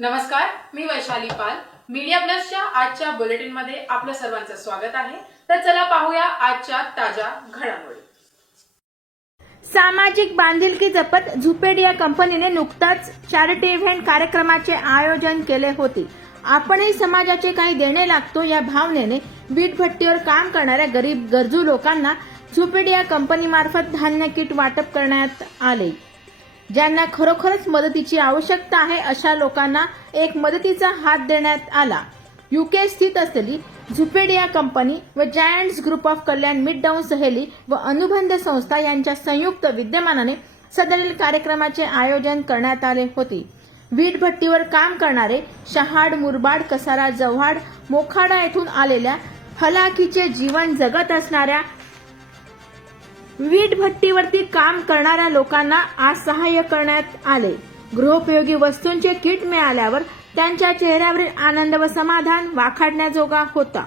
नमस्कार, मी वैशाली पाल. मीडिया प्लसच्या आजच्या बुलेटिन मध्ये आपलं सर्वांचं स्वागत आहे. तर चला पाहूया आजच्या ताज्या घडामोडी. सामाजिक बांधिलकी जपत झुपेड या कंपनीने नुकताच चॅरिटी इव्हेंट कार्यक्रमाचे आयोजन केले होते. आपणही समाजाचे काही देणे लागतो या भावनेने वीटभट्टीवर काम करणाऱ्या गरीब गरजू लोकांना झुपेड या कंपनीमार्फत धान्य किट वाटप करण्यात आले. ज्यांना खरोखरच मदतीची आवश्यकता आहे अशा लोकांना एक मदतीचा हात देण्यात आला. यूके स्थित असलेली झुपेड या कंपनी व giants group of Kalyan midtown सहेली व अनुबंध संस्था यांच्या संयुक्त विद्यमानाने सदरील कार्यक्रमाचे आयोजन करण्यात आले होते. वीटभट्टीवर काम करणारे शहाड, मुरबाड, कसारा, जव्हाड, मोखाडा येथून आलेल्या हलाखीचे जीवन जगत असणाऱ्या वीटभट्टीवरती काम करणाऱ्या लोकांना आज सहाय्य करण्यात आले. गृहोपयोगी वस्तूंचे किट मिळाल्यावर त्यांच्या चेहऱ्यावरील आनंद व समाधान वाखाणण्याजोगा होता.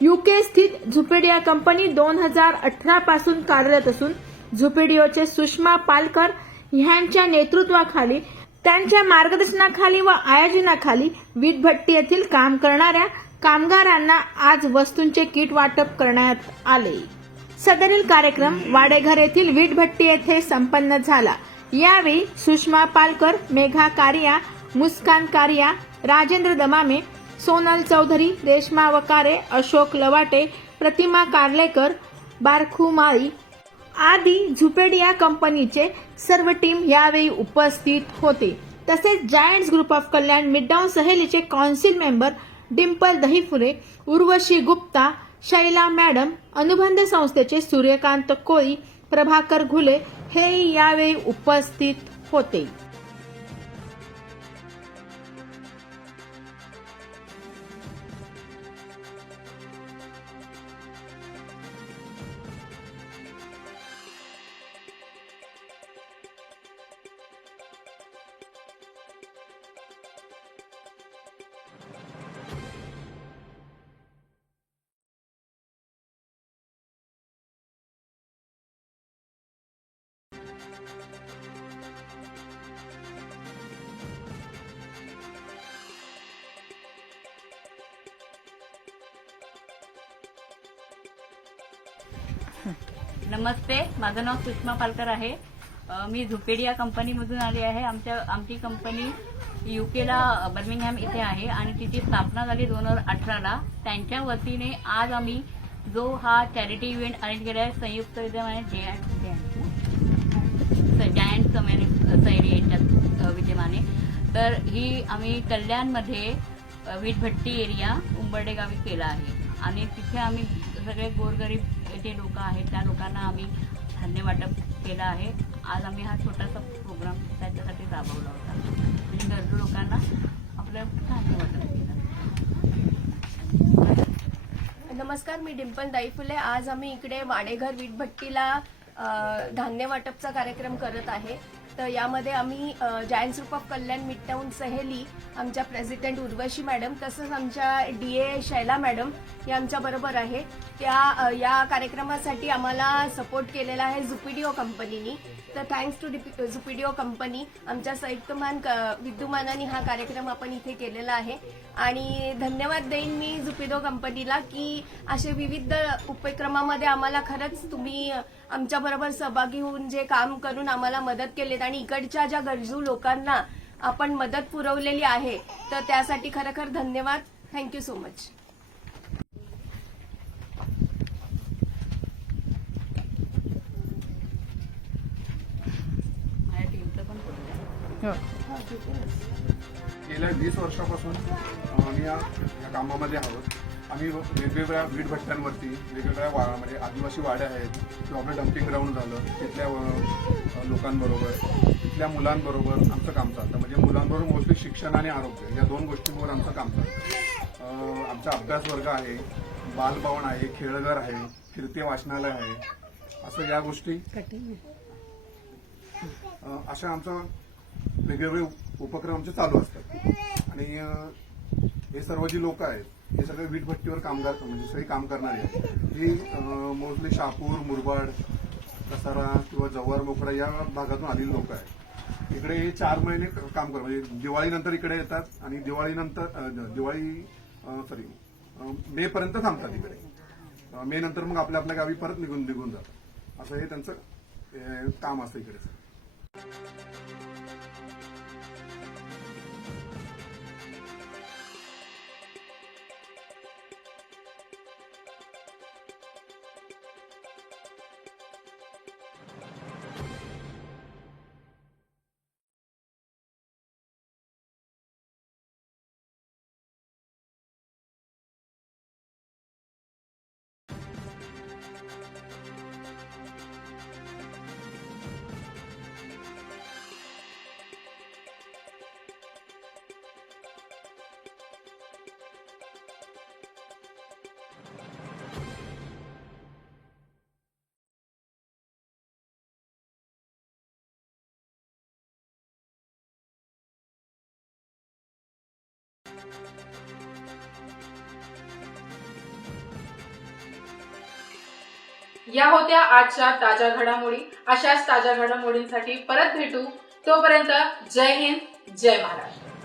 यूके स्थित झुपेड या कंपनी 2018 पासून कार्यरत असून झुपेडिओचे सुषमा पालकर यांच्या नेतृत्वाखाली, त्यांच्या मार्गदर्शनाखाली व आयोजनाखाली वीटभट्टी येथील काम करणाऱ्या कामगारांना आज वस्तूंचे किट वाटप करण्यात आले. सदरील कार्यक्रम वाडेघर येथील वीटभट्टी येथे संपन्न झाला. यावेळी सुषमा पालकर, मेघा कारिया, मुस्कान कारिया, राजेंद्र दमामे, सोनल चौधरी, रेश्मा वकारे, अशोक लवाटे, प्रतिमा कार्लेकर, बारखू माळी आदी झुपेड या कंपनीचे सर्व टीम यावेळी उपस्थित होते. तसेच Giants group of Kalyan Midtown सहेलीचे council member Dimple Dahiphule, Urvashi Gupta, Shaila madam, Anubandh संस्थेचे सूर्यकांत कोळी, प्रभाकर घुले हे यावेळी उपस्थित होते. नमस्ते, माझं नाव सुषमा पालकर आहे. मी झुपेड या कंपनीमधून आली आहे. आमची कंपनी यूकेला बर्मिंगहॅम इथे आहे आणि तिची स्थापना झाली 2018ला. त्यांच्या वतीने आज आम्ही जो हा चॅरिटी इव्हेंट अरेंज केला आहे संयुक्त विद्यमाने जायंट सैरी यांच्या विद्यमाने, तर ही आम्ही कल्याणमध्ये वीटभट्टी एरिया उंबर्डे गावी केला आहे आणि तिथे आम्ही सगळे गोरगरीब जे लोक आहेत त्या लोकांना आम्ही धान्य वाटप केलं आहे. आज आम्ही हा छोटासा प्रोग्राम त्याच्यासाठी राबवला होता म्हणजे गरजू लोकांना आपलं धान्य वाटप केलं. नमस्कार, मी डिंपल दहीफुले. आज आम्ही इकडे वाडेघर वीटभट्टीला धान्य वाटपचा कार्यक्रम करत आहे. तर यामध्ये आम्ही giants group of Kalyan midtown सहेली, आमच्या प्रेसिडेंट उर्वशी मॅडम, तसंच आमच्या DA शैला मॅडम या आमच्या बरोबर आहे. त्या या कार्यक्रमासाठी आम्हाला सपोर्ट केलेला आहे झुपेडिओ कंपनीनी. तर थँक्स टू झुपेडिओ कंपनी. आमच्या संयुक्तमान विद्यमानाने हा कार्यक्रम आपण इथे केलेला आहे आणि धन्यवाद देईन मी झुपेडिओ कंपनीला की असे विविध उपक्रमामध्ये आम्हाला खरंच तुम्ही आमच्या बरोबर सहभागी होऊन जे काम करून आम्हाला मदत केलीत आणि इकडच्या ज्या गरजू लोकांना आपण मदत पुरवलेली आहे तर त्यासाठी खरोखर धन्यवाद. Thank you so much. गेल्या 20 वर्षापासून आम्ही या कामामध्ये आहोत. आम्ही वेगवेगळ्या वीटभट्ट्यांवरती वेगवेगळ्या म्हणजे आदिवासी वाड्या आहेत किंवा आपलं डम्पिंग ग्राउंड झालं तिथल्या लोकांबरोबर, तिथल्या मुलांबरोबर आमचं काम चालतं. म्हणजे मुलांबरोबर मोस्टली शिक्षण आणि आरोग्य या दोन गोष्टींवर आमचं काम चालतं. आमचा अभ्यास वर्ग आहे, बालभवन आहे, खेळघर आहे, फिरते वाचनालय आहे, असं या गोष्टी अशा आमचं वेगवेगळे उपक्रम आमचे चालू असतात. आणि हे सर्व जी लोक आहेत हे सगळे वीटभट्टीवर कामगार म्हणजे सगळे काम करणारे आहेत. ही मोस्टली शहापूर, मुरबाड, कसारा किंवा जव्हार, मोखडा या भागातून आलेली लोक आहेत. इकडे हे 4 महिने काम करतात, म्हणजे दिवाळीनंतर इकडे येतात आणि मे पर्यंत थांबतात इकडे. मे नंतर मग आपल्या आपल्या गावी परत निघून जातात. असं हे त्यांचं काम असतं इकडे. या होत्या आजच्या ताज्या घडामोडी. अशाच ताज्या घडामोडींसाठी परत भेटू. तोपर्यंत जय हिंद, जय महाराष्ट्र.